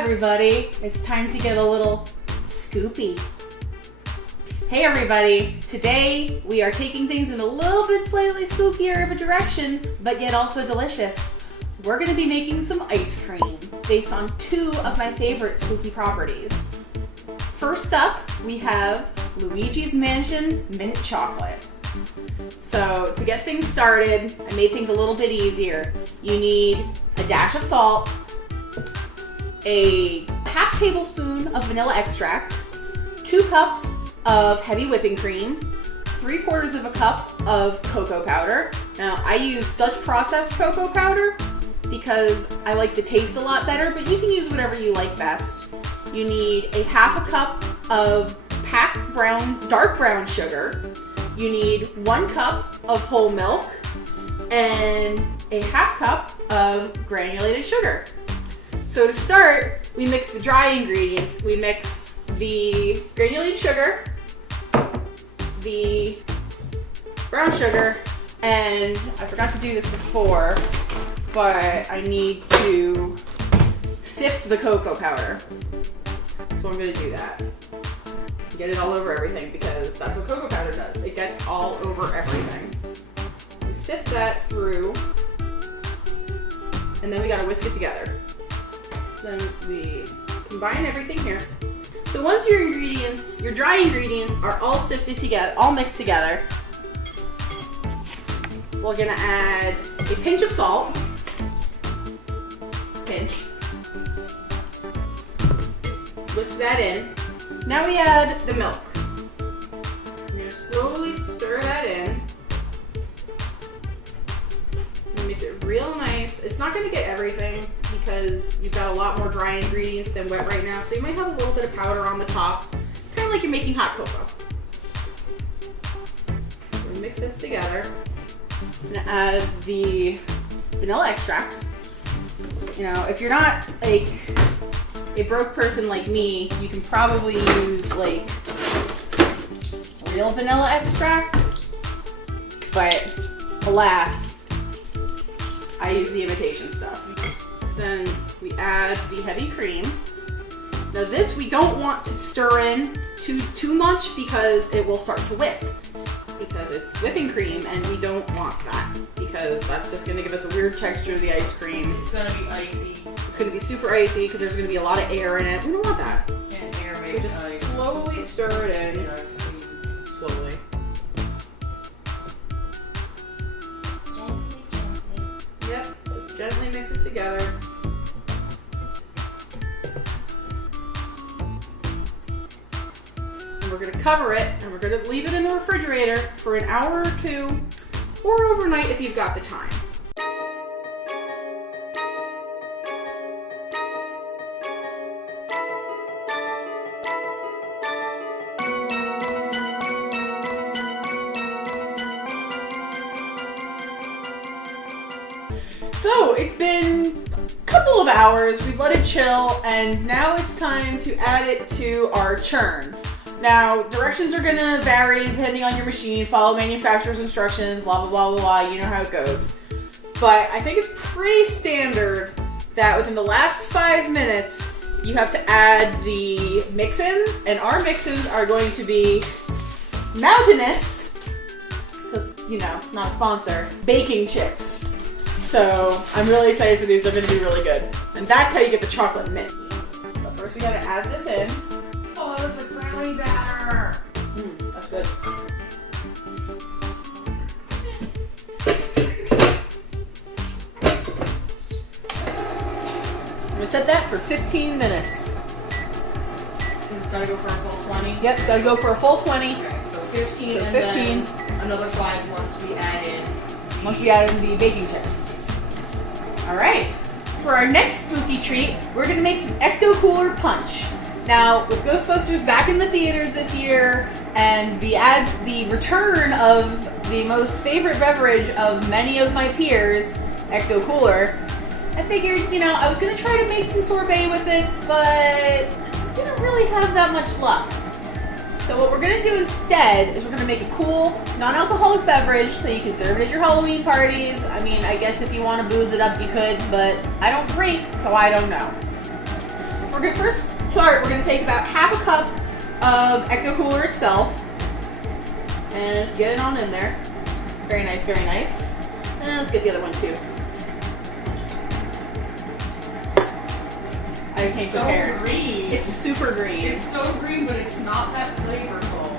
everybody, it's time to get a little scoopy. Hey everybody, today we are taking things in a little bit slightly spookier of a direction, but yet also delicious. We're going to be making some ice cream based on two of my favorite spooky properties. First up, we have Luigi's Mansion Mint Chocolate. So to get things started, I made things a little bit easier. You need a dash of salt, a half tablespoon of vanilla extract, 2 cups of heavy whipping cream, 3/4 of a cup of cocoa powder. Now I use Dutch processed cocoa powder because I like the taste a lot better, but you can use whatever you like best. You need a half a cup of packed dark brown sugar. You need 1 cup of whole milk and a half cup of granulated sugar. So to start, we mix the dry ingredients. We mix the granulated sugar, the brown sugar, and I forgot to do this before, but I need to sift the cocoa powder. So I'm gonna do that. Get it all over everything because that's what cocoa powder does. It gets all over everything. We sift that through, and then we gotta whisk it together. So then we combine everything here. So once your ingredients, your dry ingredients are all sifted together, all mixed together, we're gonna add a pinch of salt. Pinch. Whisk that in. Now we add the milk. We're gonna slowly stir that in. And mix it real nice. It's not gonna get everything because you've got a lot more dry ingredients than wet right now, so you might have a little bit of powder on the top, kind of like you're making hot cocoa. So we mix this together. I'm gonna add the vanilla extract. You know, if you're not like a broke person like me, you can probably use like real vanilla extract, but alas, I use the imitation stuff. So then we add the heavy cream. Now this we don't want to stir in too much because it will start to whip, because it's whipping cream and we don't want that because that's just going to give us a weird texture to the ice cream. It's going to be icy. It's going to be super icy because there's going to be a lot of air in it. We don't want that. And air makes We just ice. slowly stir it in. Slowly. Yep, just gently mix it together. And we're going to cover it and we're going to leave it in the refrigerator for an hour or 2 or overnight if you've got the time. So it's been a couple of hours, we've let it chill, and now it's time to add it to our churn. Now, directions are gonna vary depending on your machine, follow manufacturer's instructions, blah, blah, blah, blah, blah, you know how it goes. But I think it's pretty standard that within the last 5 minutes, you have to add the mix-ins, and our mix-ins are going to be mountainous, because, you know, not a sponsor, baking chips. So I'm really excited for these. They're going to be really good. And that's how you get the chocolate mint. But first we got to add this in. Oh, that was a brownie batter. That's good. I'm going to set that for 15 minutes. This is going to go for a full 20? Yep, got to go for a full 20. Okay, so 15 So and 15. then another 5 once we add in. Once we add in the baking chips. All right, for our next spooky treat, we're gonna make some Ecto Cooler Punch. Now, with Ghostbusters back in the theaters this year, and the return of the most favorite beverage of many of my peers, Ecto Cooler, I figured, you know, I was gonna try to make some sorbet with it, but didn't really have that much luck. So what we're gonna do instead is we're gonna make a cool, non-alcoholic beverage so you can serve it at your Halloween parties. I mean, I guess if you want to booze it up, you could, but I don't drink, so I don't know. we're gonna first start. We're gonna take about half a cup of Ecto Cooler itself and just get it on in there. Very nice, very nice. And let's get the other one too. I came prepared. So green. It's super green. It's so green, but it's not that flavorful.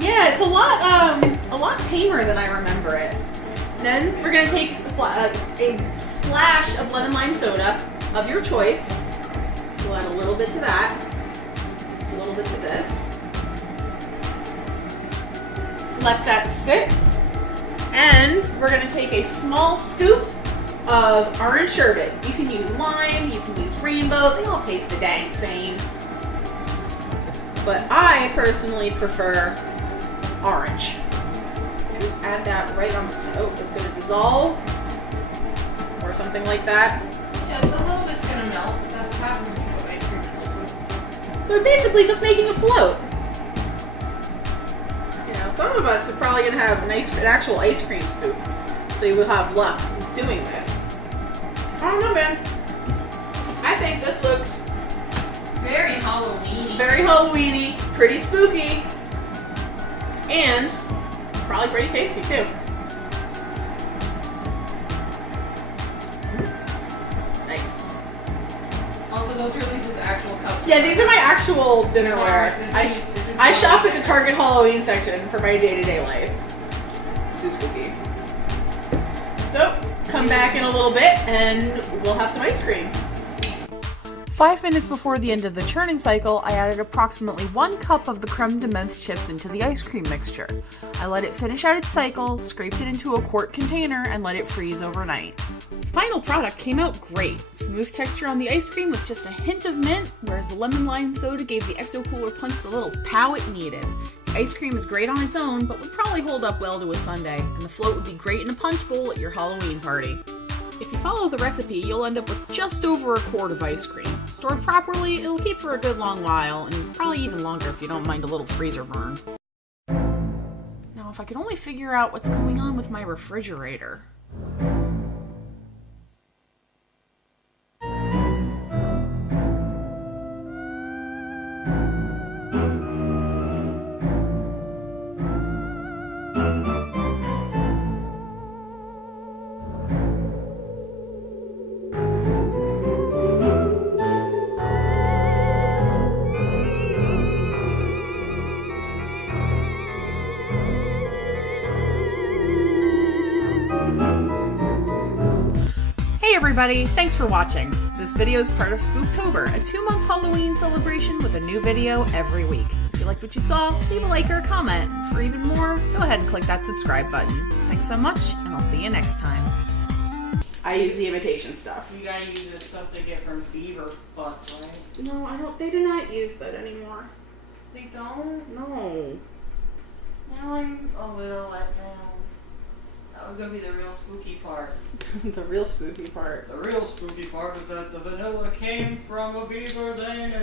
Yeah, it's a lot tamer than I remember it. Then we're gonna take a splash of lemon lime soda of your choice. We'll add a little bit to that, a little bit to this. Let that sit, and we're gonna take a small scoop of orange sherbet. You can use lime, you can use rainbow. They all taste the dang same, but I personally prefer orange. Just add that right on the top. It's gonna dissolve or something like that. Yeah, so a little bit's gonna melt, but that's what happens when you put ice cream in liquid. So we're basically just making a float. You know, some of us are probably gonna have an actual ice cream scoop, so you will have luck doing this. I don't know, man. I think this looks Very Halloween-y. very Halloween-y, pretty spooky, and probably pretty tasty too. Nice. Also, those are Lisa's actual cups. Yeah, these are my actual dinnerware. Sorry, this is I shop at the Halloween. Target Halloween section for my day-to-day life. This is spooky. So, come back in a little bit and we'll have some ice cream. 5 minutes before the end of the churning cycle, I added approximately 1 cup of the creme de menthe chips into the ice cream mixture. I let it finish out its cycle, scraped it into a quart container, and let it freeze overnight. The final product came out great. Smooth texture on the ice cream with just a hint of mint, whereas the lemon lime soda gave the Ecto Cooler punch the little pow it needed. The ice cream is great on its own, but would probably hold up well to a sundae, and the float would be great in a punch bowl at your Halloween party. If you follow the recipe, you'll end up with just over a quart of ice cream. Stored properly, it'll keep for a good long while, and probably even longer if you don't mind a little freezer burn. Now, if I could only figure out what's going on with my refrigerator. Hey everybody, thanks for watching. This video is part of Spooktober, a 2-month Halloween celebration with a new video every week. If you liked what you saw, leave a like or a comment. For even more, go ahead and click that subscribe button. Thanks so much, and I'll see you next time. I use the imitation stuff. You gotta use this stuff they get from beaver butts, right? No, they do not use that anymore. They don't? No. Now I'm a little let down. That was gonna be the real spooky part. The real spooky part. The real spooky part is that the vanilla came from a beaver's anus.